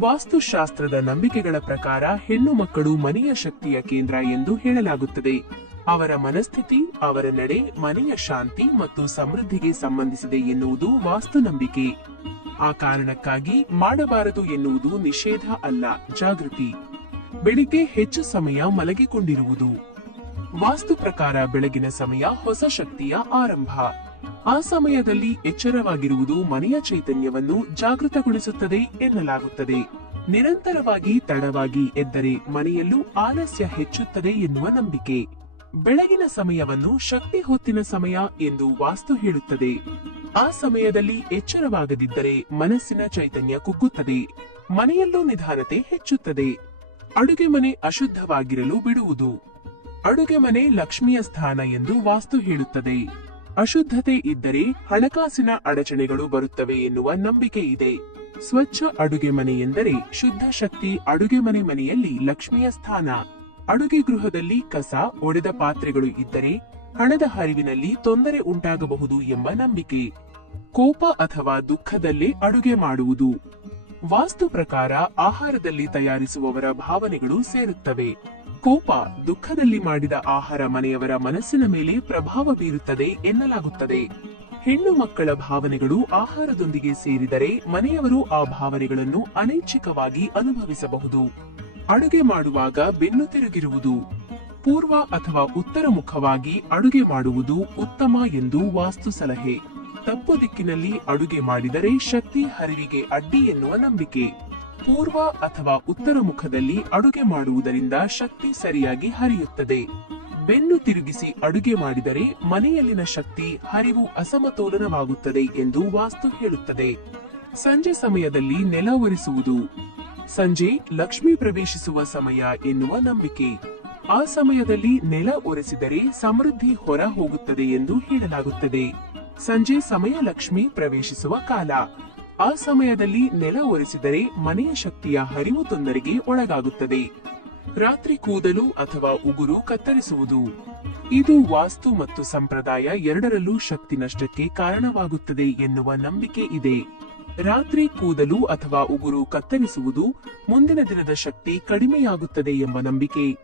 ವಾಸ್ತುಶಾಸ್ತ್ರದ ನಂಬಿಕೆಗಳ ಪ್ರಕಾರ ಹೆಣ್ಣು ಮಕ್ಕಳು ಮನೆಯ ಶಕ್ತಿಯ ಕೇಂದ್ರ ಎಂದು ಹೇಳಲಾಗುತ್ತದೆ. ಅವರ ಮನಸ್ಥಿತಿ, ಅವರ ನಡೆ ಮನೆಯ ಶಾಂತಿ ಮತ್ತು ಸಮೃದ್ಧಿಗೆ ಸಂಬಂಧಿಸಿದೆ ಎನ್ನುವುದು ವಾಸ್ತು ನಂಬಿಕೆ. ಆ ಕಾರಣಕ್ಕಾಗಿ ಮಾಡಬಾರದು ಎನ್ನುವುದು ನಿಷೇಧ ಅಲ್ಲ, ಜಾಗೃತಿ. ಬೆಳಿಗ್ಗೆ ಹೆಚ್ಚು ಸಮಯ ಮಲಗಿಕೊಂಡಿರುವುದು. ವಾಸ್ತು ಪ್ರಕಾರ ಬೆಳಗಿನ ಸಮಯ ಹೊಸ ಶಕ್ತಿಯ ಆರಂಭ. ಆ ಸಮಯದಲ್ಲಿ ಎಚ್ಚರವಾಗಿರುವುದು ಮನೆಯ ಚೈತನ್ಯವನ್ನು ಜಾಗೃತಗೊಳಿಸುತ್ತದೆ ಎನ್ನಲಾಗುತ್ತದೆ. ನಿರಂತರವಾಗಿ ತಡವಾಗಿ ಎದ್ದರೆ ಮನೆಯಲ್ಲೂ ಆಲಸ್ಯ ಹೆಚ್ಚುತ್ತದೆ ಎನ್ನುವ ನಂಬಿಕೆ. ಬೆಳಗಿನ ಸಮಯವನ್ನು ಶಕ್ತಿ ಹೊತ್ತಿನ ಸಮಯ ಎಂದು ವಾಸ್ತು ಹೇಳುತ್ತದೆ. ಆ ಸಮಯದಲ್ಲಿ ಎಚ್ಚರವಾಗದಿದ್ದರೆ ಮನಸ್ಸಿನ ಚೈತನ್ಯ ಕುಗ್ಗುತ್ತದೆ, ಮನೆಯಲ್ಲೂ ನಿಧಾನತೆ ಹೆಚ್ಚುತ್ತದೆ. ಅಡುಗೆ ಮನೆ ಅಶುದ್ಧವಾಗಿರಲು ಬಿಡುವುದು. ಅಡುಗೆ ಮನೆ ಲಕ್ಷ್ಮಿಯ ಸ್ಥಾನ ಎಂದು ವಾಸ್ತು ಹೇಳುತ್ತದೆ. ಅಶುದ್ಧತೆ ಇದ್ದರೆ ಹಣಕಾಸಿನ ಅಡಚಣೆಗಳು ಬರುತ್ತವೆ ಎನ್ನುವ ನಂಬಿಕೆ ಇದೆ. ಸ್ವಚ್ಛ ಅಡುಗೆ ಮನೆ ಎಂದರೆ ಶುದ್ಧ ಶಕ್ತಿ. ಅಡುಗೆ ಮನೆಯಲ್ಲಿ ಲಕ್ಷ್ಮಿಯ ಸ್ಥಾನ. ಅಡುಗೆ ಗೃಹದಲ್ಲಿ ಕಸ, ಒಡೆದ ಪಾತ್ರೆಗಳು ಇದ್ದರೆ ಹಣದ ಹರಿವಿನಲ್ಲಿ ತೊಂದರೆ ಉಂಟಾಗಬಹುದು ಎಂಬ ನಂಬಿಕೆ. ಕೋಪ ಅಥವಾ ದುಃಖದಲ್ಲೇ ಅಡುಗೆ ಮಾಡುವುದು. ವಾಸ್ತು ಪ್ರಕಾರ ಆಹಾರದಲ್ಲಿ ತಯಾರಿಸುವವರ ಭಾವನೆಗಳು ಸೇರುತ್ತವೆ. ಕೋಪ, ದುಃಖದಲ್ಲಿ ಮಾಡಿದ ಆಹಾರ ಮನೆಯವರ ಮನಸ್ಸಿನ ಮೇಲೆ ಪ್ರಭಾವ ಬೀರುತ್ತದೆ ಎನ್ನಲಾಗುತ್ತದೆ. ಹೆಣ್ಣು ಮಕ್ಕಳ ಭಾವನೆಗಳು ಆಹಾರದೊಂದಿಗೆ ಸೇರಿದರೆ ಮನೆಯವರು ಆ ಭಾವನೆಗಳನ್ನು ಅನೈಚ್ಛಿಕವಾಗಿ ಅನುಭವಿಸಬಹುದು. ಅಡುಗೆ ಮಾಡುವಾಗ ಬೆನ್ನು ತಿರುಗಿರುವುದು. ಪೂರ್ವ ಅಥವಾ ಉತ್ತರ ಮುಖವಾಗಿ ಅಡುಗೆ ಮಾಡುವುದು ಉತ್ತಮ ಎಂದು ವಾಸ್ತು ಸಲಹೆ. ತಪ್ಪು ದಿಕ್ಕಿನಲ್ಲಿ ಅಡುಗೆ ಮಾಡಿದರೆ ಶಕ್ತಿ ಹರಿವಿಗೆ ಅಡ್ಡಿ ಎನ್ನುವ ನಂಬಿಕೆ. ಪೂರ್ವ ಅಥವಾ ಉತ್ತರ ಮುಖದಲ್ಲಿ ಅಡುಗೆ ಮಾಡುವುದರಿಂದ ಶಕ್ತಿ ಸರಿಯಾಗಿ ಹರಿಯುತ್ತದೆ. ಬೆನ್ನು ತಿರುಗಿಸಿ ಅಡುಗೆ ಮಾಡಿದರೆ ಮನೆಯಲ್ಲಿನ ಶಕ್ತಿ ಹರಿವು ಅಸಮತೋಲನವಾಗುತ್ತದೆ ಎಂದು ವಾಸ್ತು ಹೇಳುತ್ತದೆ. ಸಂಜೆ ಸಮಯದಲ್ಲಿ ನೆಲ ಒರೆಸುವುದು. ಸಂಜೆ ಲಕ್ಷ್ಮಿ ಪ್ರವೇಶಿಸುವ ಸಮಯ ಎನ್ನುವ ನಂಬಿಕೆ. ಆ ಸಮಯದಲ್ಲಿ ನೆಲ ಒರೆಸಿದರೆ ಸಮೃದ್ಧಿ ಹೊರ ಹೋಗುತ್ತದೆ ಎಂದು ಹೇಳಲಾಗುತ್ತದೆ. ಸಂಜೆ ಸಮಯ ಲಕ್ಷ್ಮಿ ಪ್ರವೇಶಿಸುವ ಕಾಲ. ಆ ಸಮಯದಲ್ಲಿ ನೆಲ ಒರೆಸಿದರೆ ಮನೆಯ ಶಕ್ತಿಯ ಹರಿವು ತೊಂದರೆಗೆ ಒಳಗಾಗುತ್ತದೆ. ರಾತ್ರಿ ಕೂದಲು ಅಥವಾ ಉಗುರು ಕತ್ತರಿಸುವುದು. ಇದು ವಾಸ್ತು ಮತ್ತು ಸಂಪ್ರದಾಯ ಎರಡರಲ್ಲೂ ಶಕ್ತಿ ನಷ್ಟಕ್ಕೆ ಕಾರಣವಾಗುತ್ತದೆ ಎನ್ನುವ ನಂಬಿಕೆ ಇದೆ. ರಾತ್ರಿ ಕೂದಲು ಅಥವಾ ಉಗುರು ಕತ್ತರಿಸುವುದು ಮುಂದಿನ ದಿನದ ಶಕ್ತಿ ಕಡಿಮೆಯಾಗುತ್ತದೆ ಎಂಬ ನಂಬಿಕೆ.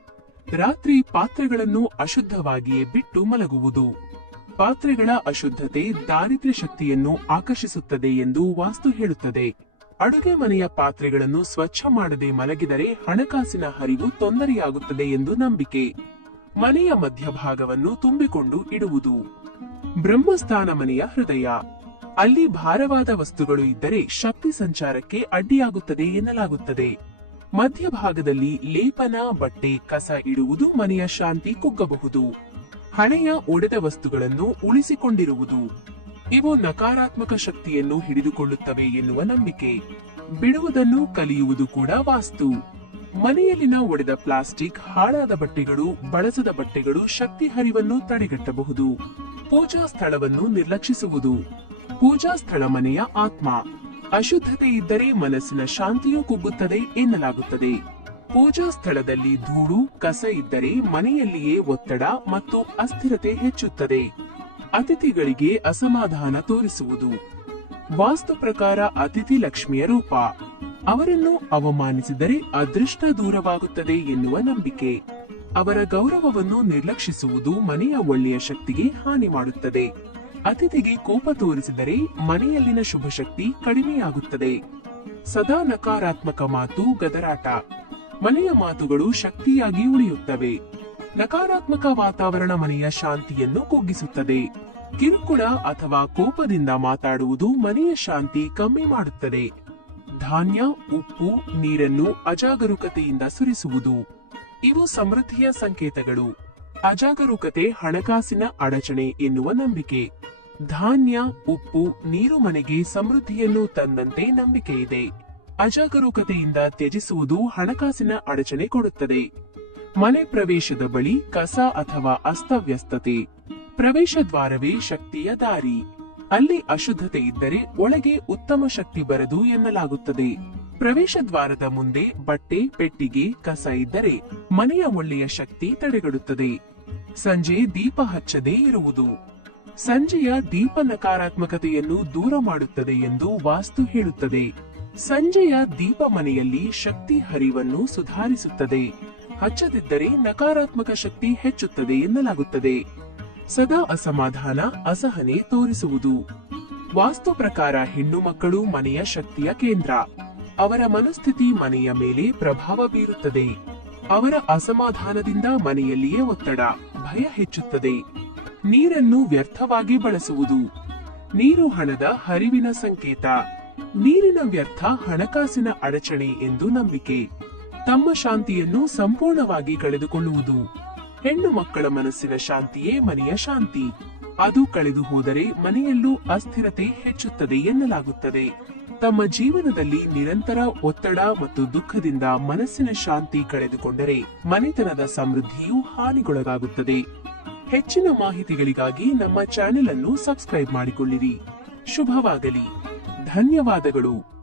ರಾತ್ರಿ ಪಾತ್ರೆಗಳನ್ನು ಅಶುದ್ಧವಾಗಿಯೇ ಬಿಟ್ಟು ಮಲಗುವುದು. ಪಾತ್ರೆಗಳ ಅಶುದ್ಧತೆ ದಾರಿದ್ರ್ಯ ಶಕ್ತಿಯನ್ನು ಆಕರ್ಷಿಸುತ್ತದೆ ಎಂದು ವಾಸ್ತು ಹೇಳುತ್ತದೆ. ಅಡುಗೆ ಮನೆಯ ಪಾತ್ರೆಗಳನ್ನು ಸ್ವಚ್ಛ ಮಾಡದೆ ಮಲಗಿದರೆ ಹಣಕಾಸಿನ ಹರಿವು ತೊಂದರೆಯಾಗುತ್ತದೆ ಎಂದು ನಂಬಿಕೆ. ಮನೆಯ ಮಧ್ಯಭಾಗವನ್ನು ತುಂಬಿಕೊಂಡು ಇಡುವುದು. ಬ್ರಹ್ಮಸ್ಥಾನ ಮನೆಯ ಹೃದಯ. ಅಲ್ಲಿ ಭಾರವಾದ ವಸ್ತುಗಳು ಇದ್ದರೆ ಶಕ್ತಿ ಸಂಚಾರಕ್ಕೆ ಅಡ್ಡಿಯಾಗುತ್ತದೆ ಎನ್ನಲಾಗುತ್ತದೆ. ಮಧ್ಯಭಾಗದಲ್ಲಿ ಲೇಪನ, ಬಟ್ಟೆ, ಕಸ ಇಡುವುದು ಮನೆಯ ಶಾಂತಿ ಕುಗ್ಗಬಹುದು. ಹಳೆಯ ಒಡೆದ ವಸ್ತುಗಳನ್ನು ಉಳಿಸಿಕೊಂಡಿರುವುದು. ಇವು ನಕಾರಾತ್ಮಕ ಶಕ್ತಿಯನ್ನು ಹಿಡಿದುಕೊಳ್ಳುತ್ತವೆ ಎನ್ನುವ ನಂಬಿಕೆ. ಬಿಡುವುದನ್ನು ಕಲಿಯುವುದು ಕೂಡ ವಾಸ್ತು. ಮನೆಯಲ್ಲಿನ ಒಡೆದ ಪ್ಲಾಸ್ಟಿಕ್, ಹಾಳಾದ ಬಟ್ಟೆಗಳು, ಬಳಸದ ಬಟ್ಟೆಗಳು ಶಕ್ತಿ ಹರಿವನ್ನು ತಡೆಗಟ್ಟಬಹುದು. ಪೂಜಾ ಸ್ಥಳವನ್ನು ನಿರ್ಲಕ್ಷಿಸುವುದು. ಪೂಜಾ ಸ್ಥಳ ಮನೆಯ ಆತ್ಮ. ಅಶುದ್ಧತೆ ಇದ್ದರೆ ಮನಸ್ಸಿನ ಶಾಂತಿಯೂ ಕುಗ್ಗುತ್ತದೆ ಎನ್ನಲಾಗುತ್ತದೆ. ಪೂಜಾ ಸ್ಥಳದಲ್ಲಿ ಧೂಳು, ಕಸ ಇದ್ದರೆ ಮನೆಯಲ್ಲಿಯೇ ಒತ್ತಡ ಮತ್ತು ಅಸ್ಥಿರತೆ ಹೆಚ್ಚುತ್ತದೆ. ಅತಿಥಿಗಳಿಗೆ ಅಸಮಾಧಾನ ತೋರಿಸುವುದು. ವಾಸ್ತು ಪ್ರಕಾರ ಅತಿಥಿ ಲಕ್ಷ್ಮಿಯ ರೂಪ. ಅವರನ್ನು ಅವಮಾನಿಸಿದರೆ ಅದೃಷ್ಟ ದೂರವಾಗುತ್ತದೆ ಎನ್ನುವ ನಂಬಿಕೆ. ಅವರ ಗೌರವವನ್ನು ನಿರ್ಲಕ್ಷಿಸುವುದು ಮನೆಯ ಒಳ್ಳೆಯ ಶಕ್ತಿಗೆ ಹಾನಿ ಮಾಡುತ್ತದೆ. ಅತಿಥಿಗೆ ಕೋಪ ತೋರಿಸಿದರೆ ಮನೆಯಲ್ಲಿನ ಶುಭ ಶಕ್ತಿ ಕಡಿಮೆಯಾಗುತ್ತದೆ. ಸದಾ ನಕಾರಾತ್ಮಕ ಮಾತು, ಗದರಾಟ. ಮನೆಯ ಮಾತುಗಳು ಶಕ್ತಿಯಾಗಿ ಉಳಿಯುತ್ತವೆ. ನಕಾರಾತ್ಮಕ ವಾತಾವರಣ ಮನೆಯ ಶಾಂತಿಯನ್ನು ಕುಗ್ಗಿಸುತ್ತದೆ. ಕಿರುಕುಳ ಅಥವಾ ಕೋಪದಿಂದ ಮಾತಾಡುವುದು ಮನೆಯ ಶಾಂತಿ ಕಮ್ಮಿ ಮಾಡುತ್ತದೆ. ಧಾನ್ಯ, ಉಪ್ಪು, ನೀರನ್ನು ಅಜಾಗರೂಕತೆಯಿಂದ ಸುರಿಸುವುದು. ಇವು ಸಮೃದ್ಧಿಯ ಸಂಕೇತಗಳು. ಅಜಾಗರೂಕತೆ ಹಣಕಾಸಿನ ಅಡಚಣೆ ಎನ್ನುವ ನಂಬಿಕೆ. ಧಾನ್ಯ, ಉಪ್ಪು, ನೀರು ಮನೆಗೆ ಸಮೃದ್ಧಿಯನ್ನು ತಂದಂತೆ ನಂಬಿಕೆ ಇದೆ. ಅಜಾಗರೂಕತೆಯಿಂದ ತ್ಯಜಿಸುವುದು ಹಣಕಾಸಿನ ಅಡಚಣೆ ಕೊಡುತ್ತದೆ. ಮನೆ ಪ್ರವೇಶದ ಬಳಿ ಕಸ ಅಥವಾ ಅಸ್ತವ್ಯಸ್ತತೆ. ಪ್ರವೇಶ ದ್ವಾರವೇ ಶಕ್ತಿಯ ದಾರಿ. ಅಲ್ಲಿ ಅಶುದ್ಧತೆ ಇದ್ದರೆ ಒಳಗೆ ಉತ್ತಮ ಶಕ್ತಿ ಬರದು ಎನ್ನಲಾಗುತ್ತದೆ. ಪ್ರವೇಶ ದ್ವಾರದ ಮುಂದೆ ಬಟ್ಟೆ, ಪೆಟ್ಟಿಗೆ, ಕಸ ಇದ್ದರೆ ಮನೆಯ ಒಳ್ಳೆಯ ಶಕ್ತಿ ತಡೆಗಡುತ್ತದೆ. ಸಂಜೆ ದೀಪ ಹಚ್ಚದೇ ಇರುವುದು. ಸಂಜೆಯ ದೀಪ ನಕಾರಾತ್ಮಕತೆಯನ್ನು ದೂರ ಮಾಡುತ್ತದೆ ಎಂದು ವಾಸ್ತು ಹೇಳುತ್ತದೆ. ಸಂಜೆಯ ದೀಪ ಮನೆಯಲ್ಲಿ ಶಕ್ತಿ ಹರಿವನ್ನು ಸುಧಾರಿಸುತ್ತದೆ. ಹಚ್ಚದಿದ್ದರೆ ನಕಾರಾತ್ಮಕ ಶಕ್ತಿ ಹೆಚ್ಚುತ್ತದೆ ಎನ್ನಲಾಗುತ್ತದೆ. ಸದಾ ಅಸಮಾಧಾನ, ಅಸಹನೆ ತೋರಿಸುವುದು. ವಾಸ್ತು ಪ್ರಕಾರ ಹೆಣ್ಣು ಮಕ್ಕಳು ಮನೆಯ ಶಕ್ತಿಯ ಕೇಂದ್ರ. ಅವರ ಮನಸ್ಥಿತಿ ಮನೆಯ ಮೇಲೆ ಪ್ರಭಾವ ಬೀರುತ್ತದೆ. ಅವರ ಅಸಮಾಧಾನದಿಂದ ಮನೆಯಲ್ಲಿಯೇ ಒತ್ತಡ, ಭಯ ಹೆಚ್ಚುತ್ತದೆ. ನೀರನ್ನು ವ್ಯರ್ಥವಾಗಿ ಬಳಸುವುದು. ನೀರು ಹಣದ ಹರಿವಿನ ಸಂಕೇತ. ನೀರಿನ ವ್ಯರ್ಥ ಹಣಕಾಸಿನ ಅಡಚಣೆ ಎಂದು ನಂಬಿಕೆ. ತಮ್ಮ ಶಾಂತಿಯನ್ನು ಸಂಪೂರ್ಣವಾಗಿ ಕಳೆದುಕೊಳ್ಳುವುದು. ಹೆಣ್ಣು ಮಕ್ಕಳ ಮನಸ್ಸಿನ ಶಾಂತಿಯೇ ಮನೆಯ ಶಾಂತಿ. ಅದು ಕಳೆದು ಹೋದರೆ ಮನೆಯಲ್ಲೂ ಅಸ್ಥಿರತೆ ಹೆಚ್ಚುತ್ತದೆ ಎನ್ನಲಾಗುತ್ತದೆ. ತಮ್ಮ ಜೀವನದಲ್ಲಿ ನಿರಂತರ ಒತ್ತಡ ಮತ್ತು ದುಃಖದಿಂದ ಮನಸ್ಸಿನ ಶಾಂತಿ ಕಳೆದುಕೊಂಡರೆ ಮನೆತನದ ಸಮೃದ್ಧಿಯು ಹಾನಿಗೊಳಗಾಗುತ್ತದೆ. ಹೆಚ್ಚಿನ ಮಾಹಿತಿಗಳಿಗಾಗಿ ನಮ್ಮ ಚಾನೆಲ್ ಅನ್ನು ಸಬ್ಸ್ಕ್ರೈಬ್ ಮಾಡಿಕೊಳ್ಳಿರಿ. ಶುಭವಾಗಲಿ. ಧನ್ಯವಾದಗಳು.